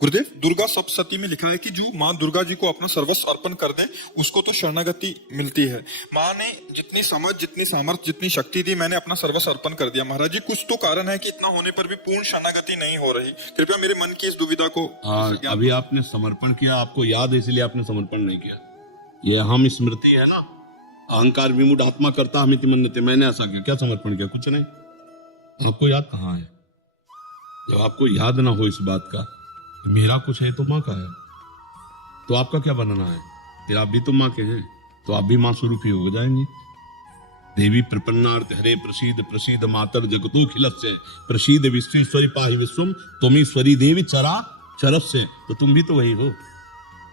गुरुदेव, दुर्गा सप्तशती में लिखा है कि जो माँ दुर्गा जी को अपना सर्वस्व अर्पण कर दें उसको तो शरणागति मिलती है। माँ ने जितनी समझ, जितनी सामर्थ्य, जितनी शक्ति दी, मैंने अपना सर्वस्व अर्पण कर दिया। महाराज जी, कुछ तो कारण है कि इतना होने पर भी पूर्ण शरणागति नहीं हो रही। कृपया मेरे मन की इस दुविधा को। अभी आपने समर्पण किया, आपको याद है इसलिए आपने समर्पण नहीं किया। ये अहम स्मृति है ना, अहंकार विमूढ़ आत्मा करता हमिति मन्यते। मैंने ऐसा किया, क्या समर्पण किया? कुछ नहीं। आपको याद कहाँ है? जब आपको याद ना हो इस बात का, मेरा कुछ है तो माँ का है, तो आपका क्या बनना है? फिर आप भी तो माँ के हैं, तो आप भी माँ स्वरूप ही हो जाएंगे। देवी प्रपन्नार्थ हरे प्रसीद प्रसीद मातर जगतो खिलस्य प्रसीद विश्वेश्वरी पाहि विश्वम तुमीश्वरी देवी चरा चरस्य। तो तुम भी तो वही हो,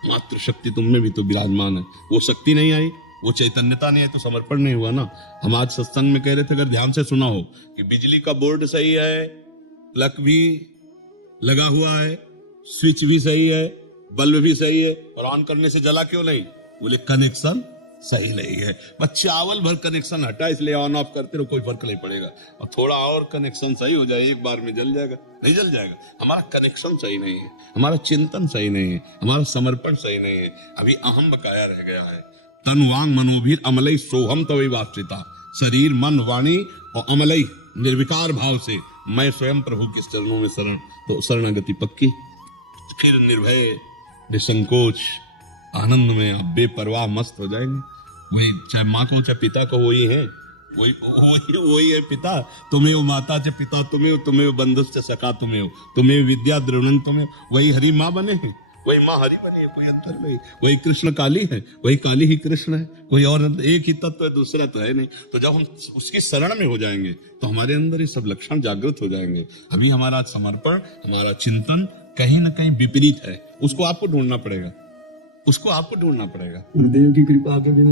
मात्र शक्ति तुम में भी तो विराजमान है। वो शक्ति नहीं आई, वो चैतन्यता नहीं आई तो समर्पण नहीं हुआ ना। हम आज सत्संग में कह रहे थे, अगर ध्यान से सुना हो, कि बिजली का बोर्ड सही है, प्लग भी लगा हुआ है, स्विच भी सही है, बल्ब भी सही है, और ऑन करने से जला क्यों नहीं? बोले कनेक्शन सही नहीं है। बस चावल भर कनेक्शन हटा, इसलिए ऑन ऑफ करते रहो, कोई फर्क नहीं पड़ेगा। और थोड़ा और कनेक्शन सही हो जाए, एक बार में जल जाएगा? नहीं जल जाएगा। हमारा कनेक्शन सही नहीं है, हमारा चिंतन सही नहीं है, हमारा समर्पण सही नहीं है। अभी अहम बकाया रह गया है। तन वांग मनोभीर अमलई सोहम तवै वास्त्रिता। शरीर मन वाणी और अमलई निर्विकार भाव से मैं स्वयं प्रभु के चरणों में शरण, तो शरणागति पक्की। फिर निर्भय, निसंकोच, आनंद में आप बेपरवाह मस्त हो जाएंगे। वही, चाहे माँ को चाहे पिता को, वही है, वही है पिता। तुम्हें वो माता च पिता तुम्हें, तुम्हें बंधुश्च सखा तुम्हें, तुम्हें विद्या द्रोणन तुम्हें। वही हरि माँ बने हैं, वही माँ हरि बने हैं, कोई अंतर नहीं। वही कृष्ण काली है, वही काली ही कृष्ण है, कोई और एक ही तत्व है, दूसरा तो है नहीं। तो जब हम उसकी शरण में हो जाएंगे तो हमारे अंदर ये सब लक्षण जागृत हो जाएंगे। अभी हमारा समर्पण, हमारा चिंतन कहीं ना कहीं विपरीत है, उसको आपको ढूंढना पड़ेगा, उसको आपको ढूंढना पड़ेगा। गुरुदेव की कृपा के बिना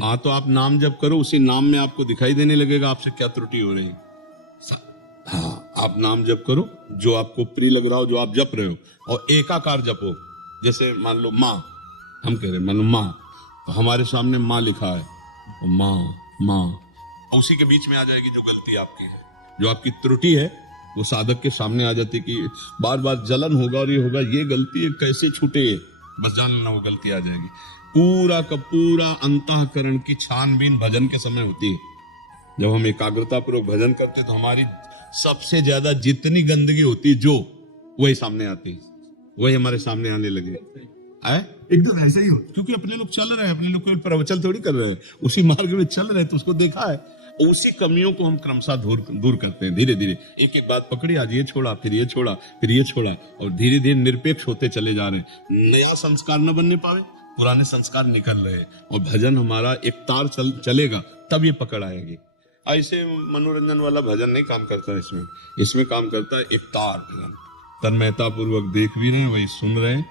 हाँ, तो आप नाम जप करो, उसी नाम में आपको दिखाई देने लगेगा आपसे क्या त्रुटि हो रही। हाँ, आप नाम जप करो, जो आपको प्रिय लग रहा हो, जो आप जप रहे हो, और एकाकार जपो। जैसे मान लो माँ, हम कह रहे मान लो माँ, तो हमारे सामने माँ लिखा है, माँ माँ, उसी के बीच में आ जाएगी जो गलती आपकी है, जो आपकी त्रुटि है, वो साधक के सामने आ जाती कि बार बार जलन होगा और ये होगा, ये गलती है, कैसे छूटे, बस जान लेना वो गलती आ जाएगी। पूरा का पूरा अंतःकरण की छानबीन भजन के समय होती है। जब हम एकाग्रता पूर्वक भजन करते तो हमारी सबसे ज्यादा जितनी गंदगी होती है, जो वही सामने आती है, वही हमारे सामने आने लगे। एकदम ऐसा ही हो, क्योंकि अपने लोग चल रहे हैं, अपने लोग कोई प्रवचन थोड़ी कर रहे हैं, उसी मार्ग में चल रहे हैं, तो उसको देखा है। उसी कमियों को हम क्रमशः दूर करते हैं, धीरे धीरे एक एक बात पकड़ी, आज ये छोड़ा, फिर ये छोड़ा, फिर ये छोड़ा, और धीरे धीरे निरपेक्ष होते चले जा रहे हैं। नया संस्कार न बनने पावे, पुराने संस्कार निकल रहे हैं, और भजन हमारा एक तार चलेगा, तब ये पकड़ आएगी। ऐसे मनोरंजन वाला भजन नहीं काम करता है, इसमें काम करता है एक तार भजन। तन्मयता पूर्वक देख भी रहे हैं, वही सुन रहे हैं,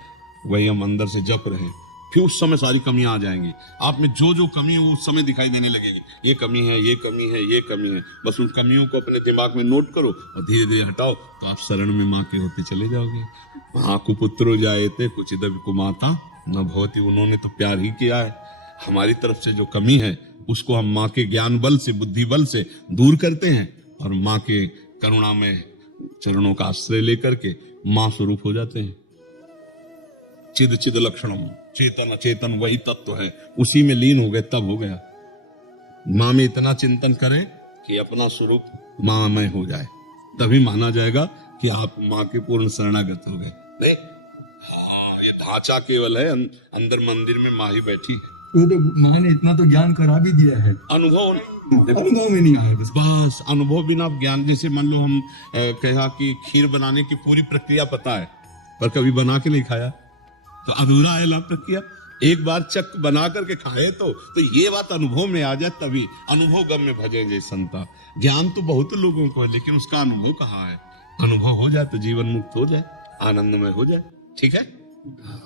वही हम अंदर से जप रहे हैं। फिर उस समय सारी कमियां आ जाएंगी। आप में जो जो कमी है वो उस समय दिखाई देने लगेगी। ये कमी है, ये कमी है, ये कमी है। बस उन कमियों को अपने दिमाग में नोट करो और धीरे धीरे हटाओ, तो आप शरण में माँ के होते चले जाओगे। माँ को पुत्रो जायते कुचिदपि कुमाता न भवति। उन्होंने तो प्यार ही किया है। हमारी तरफ से जो कमी है उसको हम माँ के ज्ञान बल से, बुद्धि बल से दूर करते हैं, और माँ के करुणा में चरणों का आश्रय लेकर के माँ स्वरूप हो जाते हैं। चिद चिद लक्षणम, चेतन अचेतन वही तत्व है, उसी में लीन हो गए, तब हो गया। माँ में इतना चिंतन करें कि अपना स्वरूप माँ में हो जाए, तभी माना जाएगा कि आप माँ के पूर्ण शरणागत हो गए। नहीं, हाँ, ये ढांचा केवल है, अंदर मंदिर में माँ ही बैठी है। वो तो माँ ने इतना तो ज्ञान करा भी दिया है, अनुभव में नहीं आया। बस अनुभव बिना ज्ञान। जैसे मान लो हम कहा कि खीर बनाने की पूरी प्रक्रिया पता है, पर कभी बना के नहीं खाया, तो अधूरा है लाभ प्रक्रिया। एक बार चक बना करके खाए तो ये बात अनुभव में आ जाए, तभी अनुभव गम्य भजे जय संता। ज्ञान तो बहुत लोगों को है, लेकिन उसका अनुभव कहाँ है? अनुभव हो जाए तो जीवन मुक्त हो जाए, आनंदमय हो जाए। ठीक है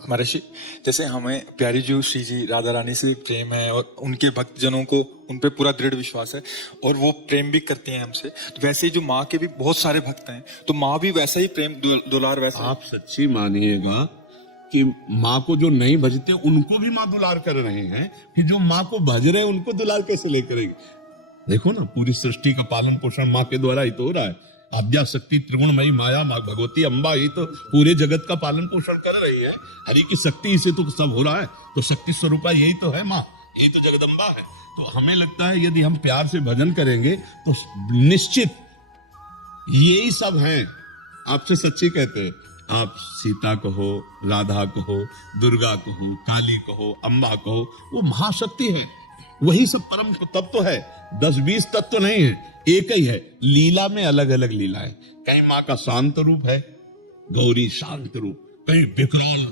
महर्षि, जैसे हमें प्यारी जी श्री जी राधा रानी से प्रेम है और उनके भक्तजनों को उन पे पूरा दृढ़ विश्वास है और वो प्रेम भी करते हैं हमसे, तो वैसे ही जो माँ के भी बहुत सारे भक्त हैं, तो माँ भी वैसा ही प्रेम दुलार वैसा। आप सच्ची मानिएगा कि माँ को जो नहीं भजते उनको भी माँ दुलार कर रहे हैं, फिर जो माँ को भज रहे हैं उनको दुलार कैसे ले करेंगे? देखो ना, पूरी सृष्टि का पालन पोषण माँ के द्वारा ही तो हो रहा है। आद्या शक्ति त्रिगुणमयी माया माँ भगवती अम्बा, ये तो पूरे जगत का पालन पोषण कर रही है। हरि की शक्ति से तो सब हो रहा है, तो शक्ति स्वरूपा यही तो है माँ, यही तो जगदम्बा है। तो हमें लगता है यदि हम प्यार से भजन करेंगे तो निश्चित यही सब हैं। आपसे सच्ची कहते हैं, आप सीता कहो, राधा कहो, दुर्गा कहो, काली कहो, अम्बा कहो, वो महाशक्ति है, वही सब परम तत्व है। 10-20 तत्व नहीं है, एक ही है। लीला में अलग अलग लीला है। कहीं माँ का शांत रूप है, गौरी शांत रूप, कहीं विकराल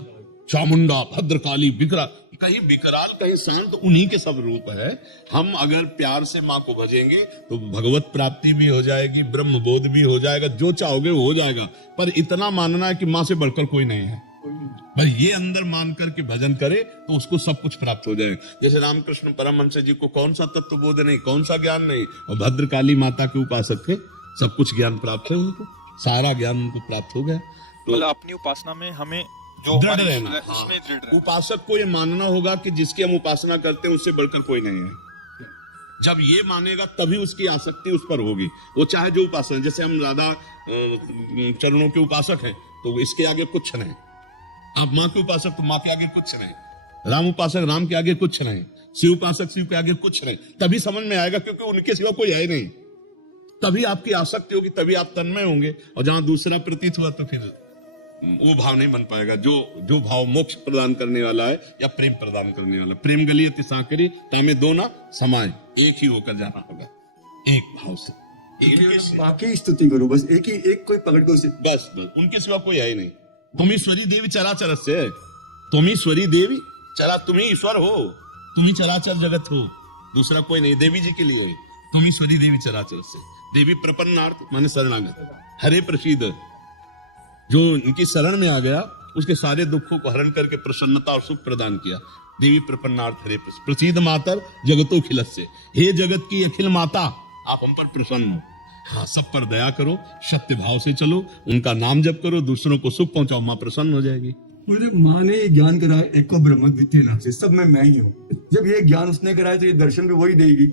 चामुंडा भद्रकाली विकराल, कहीं विकराल कहीं शांत, उन्हीं के सब रूप है। हम अगर प्यार से माँ को भजेंगे तो भगवत प्राप्ति भी हो जाएगी, ब्रह्म बोध भी हो जाएगा, जो चाहोगे वो हो जाएगा। पर इतना मानना है कि माँ से बढ़कर कोई नहीं है, भाई ये अंदर मान करके भजन करे तो उसको सब कुछ प्राप्त हो जाए। जैसे रामकृष्ण परमहंस जी को कौन सा तत्व बोध नहीं, कौन सा ज्ञान नहीं, और भद्रकाली माता के उपासक थे, सब कुछ ज्ञान प्राप्त है उनको, सारा ज्ञान उनको प्राप्त हो गया। तो मतलब अपनी उपासना में हमें जो दृढ़ हमारी रहना, उसमें दृढ़ रहना। उपासक को ये मानना होगा कि जिसकी हम उपासना करते हैं उससे बढ़कर कोई नहीं है। जब ये मानेगा तभी उसकी आसक्ति उस पर होगी, वो चाहे जो उपासना। जैसे हम राधा चरणों के उपासक हैं तो इसके आगे कुछ नहीं, आप माँ के उपासक तो माँ के आगे कुछ नहीं, राम उपासक राम के आगे कुछ नहीं, शिव उपासक शिव के आगे कुछ नहीं। तभी समझ में आएगा, क्योंकि उनके सिवा कोई है नहीं। तभी आपकी आसक्ति होगी, तभी आप तन्मय होंगे। और जहां दूसरा प्रतीत हुआ तो फिर वो भाव नहीं बन पाएगा, जो भाव मोक्ष प्रदान करने वाला है या प्रेम प्रदान करने वाला। प्रेम गलियति साकरी तामे दो ना समाए, एक ही होकर जाना होगा, एक भाव से। माँ की स्तुति करो, बस एक कोई पकड़ के उसे, बस उनके सिवा कोई है ही नहीं। तुम ईश्वरी देवी चराचर से, तुम ईश्वरी देवी चरा, तुम ही ईश्वर हो, तुम ही चराचर जगत हो, दूसरा कोई नहीं। देवी जी के लिए तुम ईश्वरी देवी चराचर से। देवी प्रपन्नार्थ माने शरणागत, हरे प्रसीद, जो इनकी शरण में आ गया उसके सारे दुखों को हरण करके प्रसन्नता और सुख प्रदान किया। देवी प्रपन्नार्थ हरे प्रसीद मातर जगतो खिलस्य, हे जगत की अखिल माता आप हम पर प्रसन्न हो, हाँ सब पर दया करो, सत्य भाव से चलो, उनका नाम जप करो, दूसरों को सुख पहुंचाओ, माँ प्रसन्न हो जाएगी। मुझे माँ ने ये ज्ञान कराया, एक को ब्रह्म द्वितीय नाम से, सब में मैं ही हूँ। जब ये ज्ञान उसने कराया तो ये दर्शन भी वही देगी।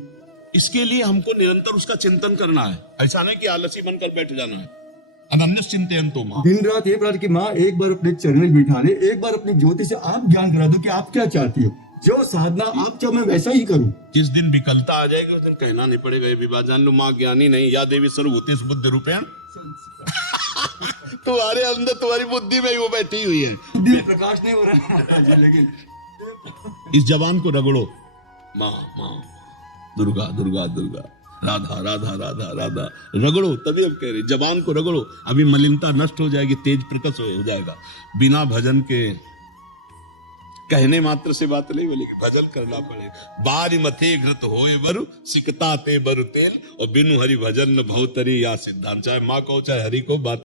इसके लिए हमको निरंतर उसका चिंतन करना है, ऐसा नहीं कि आलसी बनकर बैठ जाना है। अनन्य चिंतयन्तो मां, दिन रात ये प्रार्थना कि माँ एक बार अपने चरण में बिठा ले, एक बार अपनी ज्योति से आप ज्ञान करा दो कि आप क्या चाहती हो, जो साधना आप चाहो मैं वैसा ही करूं। जिस दिन विकलता आ जाएगी उस दिन कहना नहीं पड़ेगा ये विवाह जान लो माँ ज्ञानी नहीं, या देवी सर्वभूतेषु बुद्धि रूपेण तुम्हारे अंदर तुम्हारी बुद्धि में ही वो बैठी हुई है। प्रकाश नहीं हो रहा है लेकिन इस जवान को रगड़ो, माँ माँ दुर्गा दुर्गा दुर्गा, राधा राधा राधा राधा, रगड़ो, तभी हम कह रहे जबान को रगड़ो, अभी मलिनता नष्ट हो जाएगी, तेज प्रकट हो जाएगा। बिना भजन के कहने मात्र से बात नहीं बोलेगी, भजन करना पड़ेगा। बारी मथे घृत होए बरु सिकता ते बरु तेल, और बिनु हरि भजन न भवतरी या सिद्धांत। चाहे माँ को चाहे हरि को बात